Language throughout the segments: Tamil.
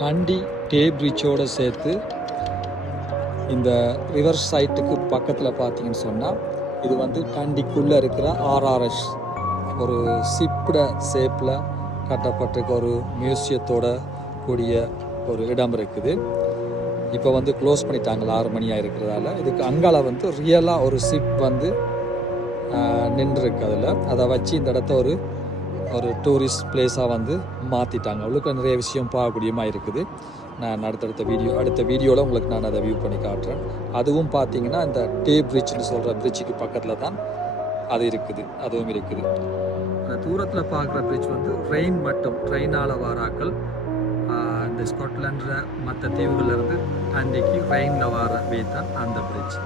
டண்டி டே பிரிட்ஜோடு சேர்த்து இந்த ரிவர் சைட்டுக்கு பக்கத்தில் பார்த்தீங்கன்னு சொன்னால் இது வந்து டண்டிக்குள்ளே இருக்கிற ஆர்ஆர்எஸ் ஒரு சிப்ட ஷேப்பில் கட்டப்பட்டிருக்க ஒரு மியூசியத்தோட கூடிய ஒரு இடம் இருக்குது. இப்போ வந்து க்ளோஸ் பண்ணிட்டாங்களா 6 மணியாக இருக்கிறதால. இதுக்கு அங்கால வந்து ரியலாக ஒரு ஷிப் வந்து நின்றுருக்கு. அதில் அதை வச்சு இந்த இடத்த ஒரு டூரிஸ்ட் பிளேஸாக வந்து மாற்றிட்டாங்க. அவளுக்கு நிறைய விஷயம் பார்க்கக்கூடியமாக இருக்குது. நான் அடுத்த வீடியோவில் உங்களுக்கு நான் அதை வியூ பண்ணி காட்டுறேன். அதுவும் பார்த்தீங்கன்னா இந்த டே பிரிட்ஜ்னு சொல்கிற பிரிட்ஜுக்கு பக்கத்தில் தான் அது இருக்குது. அதுவும் இருக்குது. அந்த தூரத்தில் பார்க்குற பிரிட்ஜ் வந்து ட்ரெயினால் வாராக்கள் இந்த ஸ்காட்லாண்டில் மற்ற தீவுகள்லேருந்து டண்டிக்கு ட்ரெயினில் வர வே தான் அந்த பிரிட்ஜ்.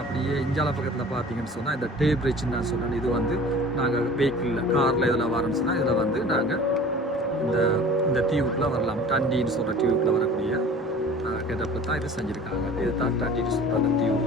அப்படியே இஞ்சால பக்கத்தில் பார்த்தீங்கன்னு சொன்னால் இந்த டே பிரிட்ஜ்னு நான் சொன்னேன். இது வந்து நாங்கள் வெஹிக்கிளில் காரில் இதில் வரோன்னு சொன்னால் இதில் வந்து நாங்கள் இந்த தீவுக்குள்ளே வரலாம். டண்டின்னு சொல்கிற தீவுக்குள்ளே வரக்கூடிய கெட்டப்பில் தான் இது செஞ்சுருக்காங்க. இது தான் டண்டின்னு சொல்கிற அந்த தீவு.